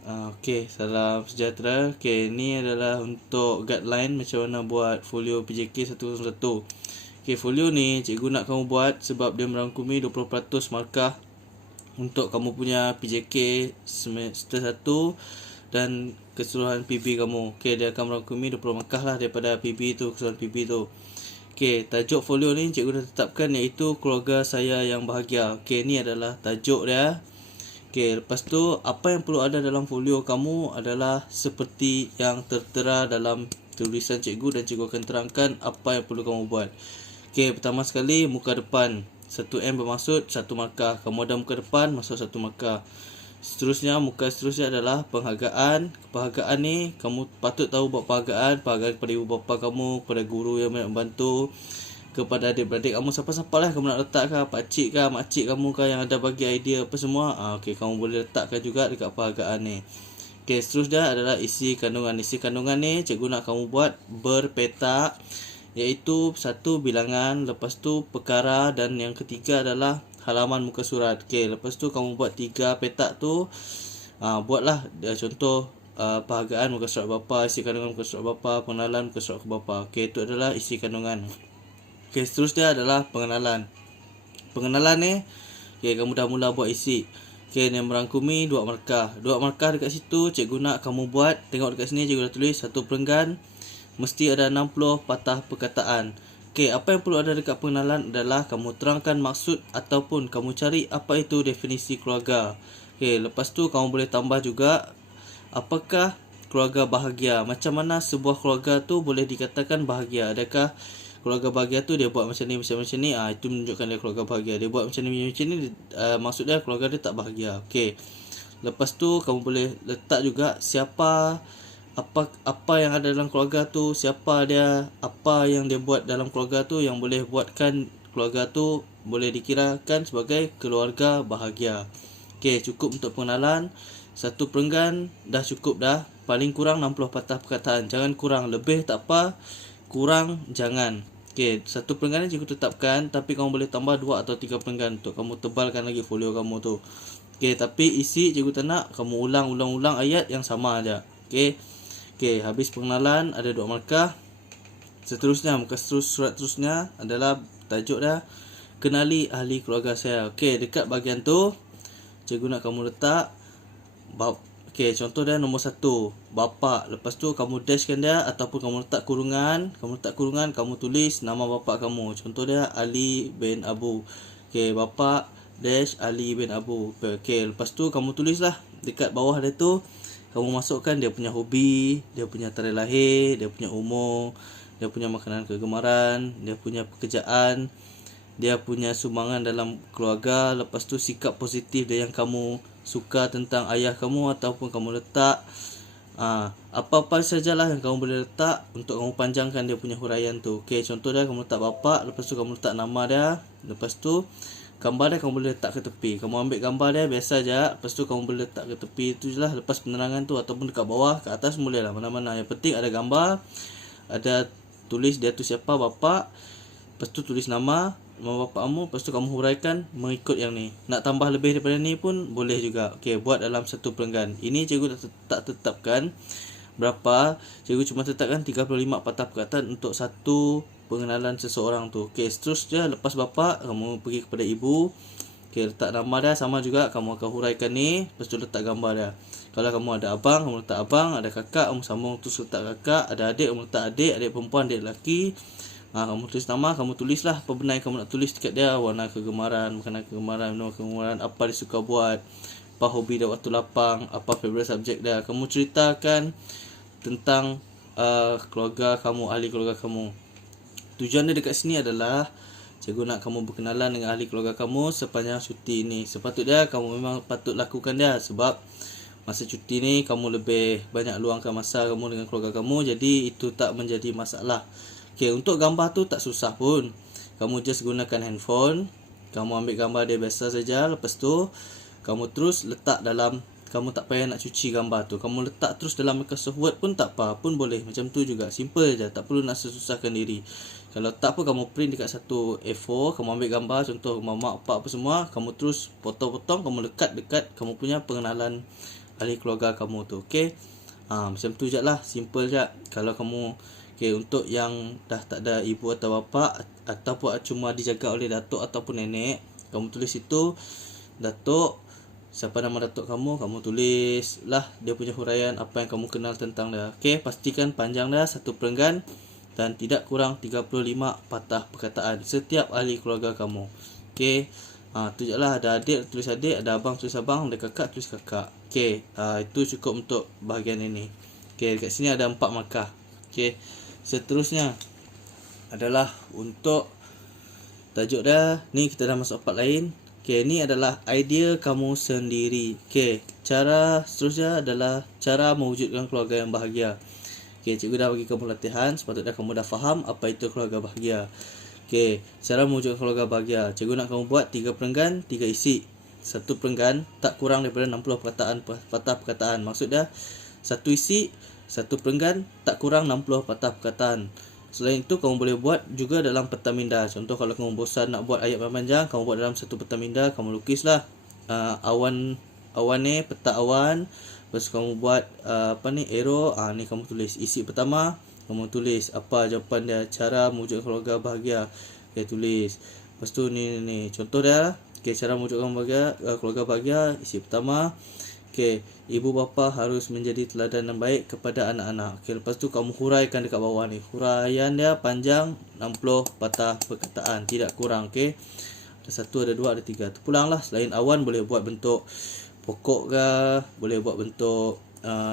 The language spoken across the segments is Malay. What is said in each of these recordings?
Okey, salam sejahtera. Okey, ni adalah untuk guideline macam mana buat folio PJK 101. Okey, folio ni cikgu nak kamu buat sebab dia merangkumi 20% markah untuk kamu punya PJK semester 1 dan keseluruhan PB kamu. Okey, dia akan merangkumi 20 markah lah daripada PB tu, keseluruhan PB tu. Okey, tajuk folio ni cikgu dah tetapkan iaitu keluarga saya yang bahagia. Okey, ni adalah tajuk dia. Okey, lepas tu apa yang perlu ada dalam folio kamu adalah seperti yang tertera dalam tulisan cikgu dan cikgu akan terangkan apa yang perlu kamu buat. Okey, pertama sekali muka depan. 1M bermaksud 1 markah. Kamu ada muka depan masuk 1 markah. Seterusnya, muka seterusnya adalah penghargaan. Penghargaan ni kamu patut tahu buat penghargaan kepada ibu bapa kamu, kepada guru yang banyak membantu, kepada adik-beradik kamu, siapa-siapa lah kamu nak letak kah, pakcik kah, makcik kamu kah yang ada bagi idea apa semua. Okey, kamu boleh letakkan juga dekat penghargaan ni. Okey, seterusnya adalah isi kandungan. Isi kandungan ni cikgu nak kamu buat berpetak, iaitu satu bilangan, lepas tu perkara dan yang ketiga adalah halaman muka surat. Okey, lepas tu kamu buat 3 petak tu. Buatlah contoh penghargaan muka surat bapa, isi kandungan muka surat bapa, pengenalan muka surat ke bapa. Okey, itu adalah isi kandungan. Okey, seterusnya adalah pengenalan. Pengenalan ni, okey, kamu dah mula buat isi. Okey, yang merangkumi 2 markah. 2 markah dekat situ cikgu nak kamu buat. Tengok dekat sini cikgu dah tulis satu perenggan mesti ada 60 patah perkataan. Okey, apa yang perlu ada dekat pengenalan adalah kamu terangkan maksud ataupun kamu cari apa itu definisi keluarga. Okey, lepas tu kamu boleh tambah juga apakah keluarga bahagia. Macam mana sebuah keluarga tu boleh dikatakan bahagia? Adakah keluarga bahagia tu dia buat macam ni, macam ni, itu menunjukkan dia keluarga bahagia. Dia buat macam ni, maksud dia keluarga dia tak bahagia. Okey. Lepas tu kamu boleh letak juga siapa, apa yang ada dalam keluarga tu, siapa dia, apa yang dia buat dalam keluarga tu yang boleh buatkan keluarga tu boleh dikirakan sebagai keluarga bahagia. Okey, cukup untuk pengenalan. Satu perenggan dah cukup dah. Paling kurang 60 patah perkataan. Jangan kurang, lebih tak apa, kurang jangan. Okey, satu perenggan ni cikgu tetapkan, tapi kamu boleh tambah 2 atau 3 perenggan untuk kamu tebalkan lagi folio kamu tu. Okey, tapi isi cikgu tak nak kamu ulang ayat yang sama aja. Okey. Okey, habis pengenalan ada 2 markah. Seterusnya, muka surat terusnya adalah tajuk dia kenali ahli keluarga saya. Okey, dekat bahagian tu cikgu nak kamu letak okey, contoh dia nombor 1, bapa. Lepas tu kamu dashkan dia ataupun kamu letak kurungan. Kamu tulis nama bapa kamu. Contoh dia Ali bin Abu. Okey, bapa dash Ali bin Abu. Okey, lepas tu kamu tulislah dekat bawah dia tu kamu masukkan dia punya hobi, dia punya tarikh lahir, dia punya umur, dia punya makanan kegemaran, dia punya pekerjaan, dia punya sumbangan dalam keluarga. Lepas tu sikap positif dia yang kamu suka tentang ayah kamu ataupun kamu letak apa-apa sajalah yang kamu boleh letak untuk kamu panjangkan dia punya huraian tu. Okey, contoh dia kamu letak bapa, lepas tu kamu letak nama dia, lepas tu gambar dia kamu boleh letak ke tepi. Kamu ambil gambar dia biasa je, lepas tu kamu boleh letak ke tepi tu je lah. Lepas penerangan tu ataupun dekat bawah, ke atas boleh lah, mana-mana. Yang penting ada gambar, ada tulis dia tu siapa, bapa. Lepas tu tulis nama bapa kamu, lepas tu kamu huraikan mengikut yang ni. Nak tambah lebih daripada ni pun boleh juga. Okey, buat dalam satu perenggan. Ini cikgu tak tetapkan berapa, cikgu cuma tetapkan 35 patah perkataan untuk satu pengenalan seseorang tu. Okey, seterusnya lepas bapa kamu pergi kepada ibu. Okey, letak nama dia sama juga, kamu akan huraikan ni, lepas tu letak gambar dia. Kalau kamu ada abang, kamu letak abang, ada kakak, kamu sambung terus letak kakak, ada adik, kamu letak adik, adik perempuan, adik lelaki. Kamu tulis nama, kamu tulislah apa benda yang kamu nak tulis dekat dia, warna kegemaran, makanan kegemaran, minum kegemaran, apa dia suka buat, apa hobi dia waktu lapang, apa favorite subjek dia. Kamu ceritakan tentang keluarga kamu, ahli keluarga kamu. Tujuan dia dekat sini adalah cikgu nak kamu berkenalan dengan ahli keluarga kamu sepanjang cuti ni. Sepatutnya kamu memang patut lakukan dia, sebab masa cuti ni kamu lebih banyak luangkan masa kamu dengan keluarga kamu, jadi itu tak menjadi masalah. Okey, untuk gambar tu tak susah pun. Kamu just gunakan handphone, kamu ambil gambar dia biasa saja, lepas tu kamu terus letak dalam, kamu tak payah nak cuci gambar tu, kamu letak terus dalam Microsoft Word pun tak apa, pun boleh. Macam tu juga, simple je, tak perlu nak susahkan diri. Kalau tak pun kamu print dekat satu A4, kamu ambil gambar contoh mama, pak apa semua, kamu terus potong-potong, kamu lekat dekat kamu punya pengenalan ahli keluarga kamu tu. Okey. Macam tu je lah, simple je. Kalau kamu untuk yang dah tak ada ibu atau bapa ataupun cuma dijaga oleh datuk ataupun nenek, kamu tulis itu datuk, siapa nama datuk kamu tulis lah dia punya huraian apa yang kamu kenal tentang dia. Okey, pastikan panjang dah 1 perenggan dan tidak kurang 35 patah perkataan setiap ahli keluarga kamu. Okey. Tu je lah, ada adik tulis adik, ada abang tulis abang, ada kakak tulis kakak. Okey, itu cukup untuk bahagian ini. Okey, dekat sini ada 4 markah. Okey, seterusnya adalah untuk tajuk dah. Ni kita dah masuk part lain. Okey, ni adalah idea kamu sendiri. Okey, cara seterusnya adalah cara mewujudkan keluarga yang bahagia. Okey, cikgu dah bagi kamu latihan, sepatutnya kamu dah faham apa itu keluarga bahagia. Okey, cara mewujudkan keluarga bahagia. Cikgu nak kamu buat 3 perenggan, 3 isi. 1 perenggan tak kurang daripada 60 patah perkataan. Maksudnya 1 isi, 1 perenggan tak kurang 60 patah perkataan. Selain itu kamu boleh buat juga dalam peta minda. Contoh kalau kamu bosan nak buat ayat panjang, kamu buat dalam 1 peta minda, kamu lukislah awan ni, peta awan. Lepas kamu buat arrow, ni kamu tulis isi pertama. Kamu tulis apa jawapan dia, cara mewujudkan keluarga bahagia. Okay, tulis. Lepas tu ni contoh dia. Okay, cara mewujudkan keluarga bahagia, isi pertama. Okay, ibu bapa harus menjadi teladan yang baik kepada anak-anak. Okay, lepas tu kamu huraikan dekat bawah ni. Huraian dia panjang 60 patah perkataan, tidak kurang. Okay, ada 1, ada 2, ada 3. Terpulanglah. Selain awan boleh buat bentuk pokok ke, boleh buat bentuk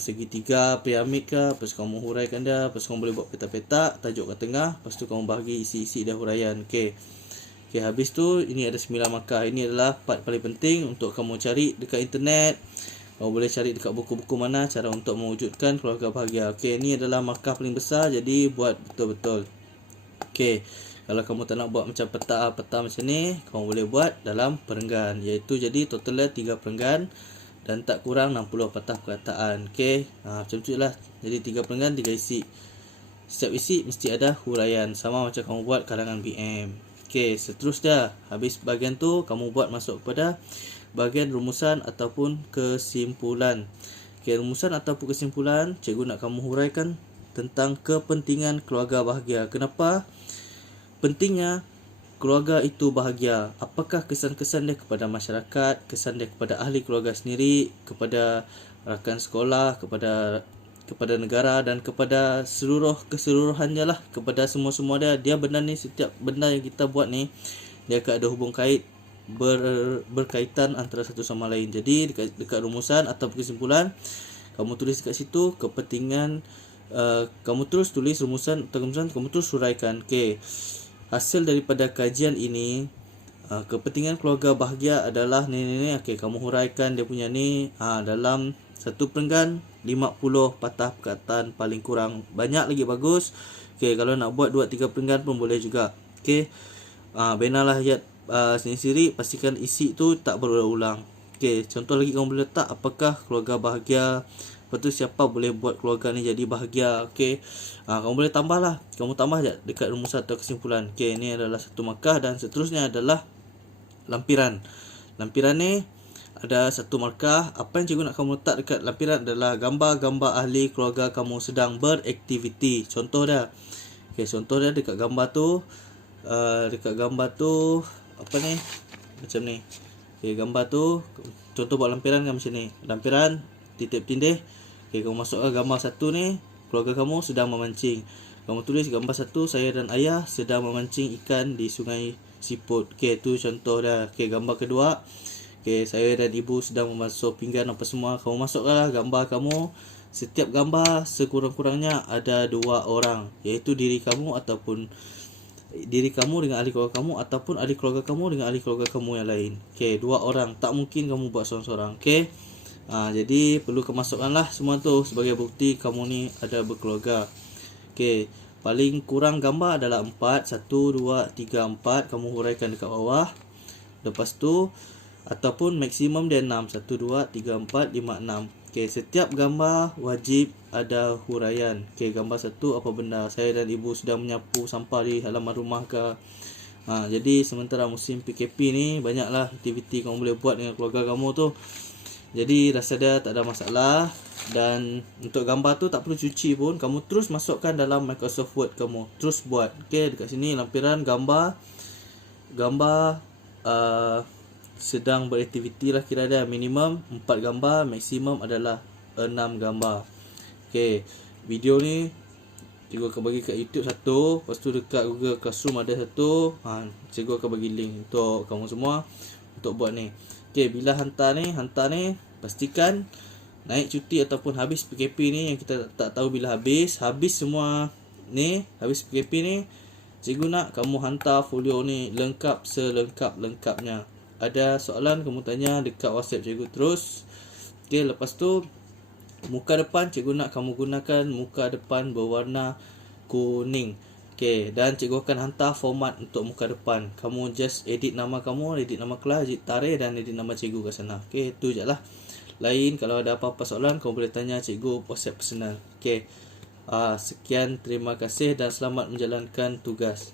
segitiga, piramid ke. Lepas kamu huraikan dia. Lepas kamu boleh buat petak-petak, tajuk kat tengah. Lepas tu kamu bahagi isi-isi dia huraian. Okey, habis tu ini ada 9 markah. Ini adalah part paling penting untuk kamu cari dekat internet. Kamu boleh cari dekat buku-buku mana cara untuk mewujudkan keluarga bahagia. Okey, ini adalah markah paling besar, jadi buat betul-betul. Okey, kalau kamu tak nak buat macam peta macam ni, kamu boleh buat dalam perenggan, iaitu jadi totalnya 3 perenggan dan tak kurang 60 patah perkataan. Okey, macam tu lah. Jadi 3 perenggan, 3 isi. Setiap isi mesti ada huraian, sama macam kamu buat karangan BM. Okey, seterusnya habis bahagian tu, kamu buat masuk kepada bahagian rumusan ataupun kesimpulan. Okey, rumusan ataupun kesimpulan, cikgu nak kamu huraikan tentang kepentingan keluarga bahagia. Kenapa pentingnya keluarga itu bahagia? Apakah kesan-kesan dia kepada masyarakat, kesan dia kepada ahli keluarga sendiri, kepada rakan sekolah, kepada negara dan kepada keseluruhannya lah, kepada semua-semua dia. Dia benda ni, setiap benda yang kita buat ni, dia akan ada hubung kait, berkaitan antara satu sama lain. Jadi dekat rumusan atau kesimpulan, kamu tulis dekat situ kepentingan, kamu terus tulis rumusan atau kesimpulan, kamu terus huraikan. Okey, hasil daripada kajian ini, kepentingan keluarga bahagia adalah ni. Okey, kamu huraikan dia punya ni dalam 1 perenggan 50 patah perkataan paling kurang. Banyak lagi bagus. Okey, kalau nak buat 2-3 perenggan pun boleh juga. Okey, benalah ayat sendiri, pastikan isi tu tak berulang-ulang. Okey, contoh lagi kamu boleh letak apakah keluarga bahagia. Lepas tu siapa boleh buat keluarga ni jadi bahagia. Okey, kamu boleh tambah lah. Kamu tambah je dekat rumusan atau kesimpulan. Okey, ni adalah 1 markah dan seterusnya adalah lampiran. Lampiran ni ada 1 markah. Apa yang cikgu nak kamu letak dekat lampiran adalah gambar-gambar ahli keluarga kamu sedang beraktiviti. Contoh dia. Okey, contoh dia dekat gambar tu. Apa ni? Macam ni. Okey, gambar tu. Contoh buat lampiran kan macam ni. Lampiran titik tindih. Okey, kamu masukkan gambar 1 ni, keluarga kamu sedang memancing. Kamu tulis gambar 1, saya dan ayah sedang memancing ikan di sungai Siput. Okey, tu contoh dah. Okey, gambar kedua. Okey, saya dan ibu sedang membasuh pinggan apa semua. Kamu masukkanlah gambar kamu. Setiap gambar sekurang-kurangnya ada 2 orang, iaitu diri kamu dengan ahli keluarga kamu, ataupun ahli keluarga kamu dengan ahli keluarga kamu yang lain. Okey, 2 orang. Tak mungkin kamu buat seorang-seorang. Okey. Jadi perlu kemasukkanlah semua tu sebagai bukti kamu ni ada berkeluarga. Okey, paling kurang gambar adalah 4. 1, 2, 3, 4. Kamu huraikan dekat bawah. Lepas tu ataupun maksimum dia 6. 1, 2, 3, 4, 5, 6. Okey, setiap gambar wajib ada huraian. Okey, gambar 1 apa benda, saya dan ibu sedang menyapu sampah di halaman rumah ke. Jadi sementara musim PKP ni, banyaklah aktiviti kamu boleh buat dengan keluarga kamu tu. Jadi rasa dia tak ada masalah. Dan untuk gambar tu tak perlu cuci pun, kamu terus masukkan dalam Microsoft Word kamu. Terus buat. Okey, dekat sini lampiran gambar sedang beraktiviti lah, kira dia minimum 4 gambar, maksimum adalah 6 gambar. Okey, video ni cikgu akan bagi kat YouTube satu, lepas tu dekat Google Classroom ada satu. Cikgu akan bagi link untuk kamu semua untuk buat ni. Okey, bila hantar ni pastikan naik cuti ataupun habis PKP ni, yang kita tak tahu bila habis semua ni, habis PKP ni, cikgu nak kamu hantar folio ni lengkap selengkap-lengkapnya. Ada soalan kamu tanya dekat WhatsApp cikgu terus. Okey, lepas tu muka depan cikgu nak kamu gunakan muka depan berwarna kuning. Okey, dan cikgu akan hantar format untuk muka depan. Kamu just edit nama kamu, edit nama kelas, edit tarikh dan edit nama cikgu kat sana. Okey, itu je lah. Lain kalau ada apa-apa soalan kamu boleh tanya cikgu WhatsApp personal. Okey. Sekian, terima kasih dan selamat menjalankan tugas.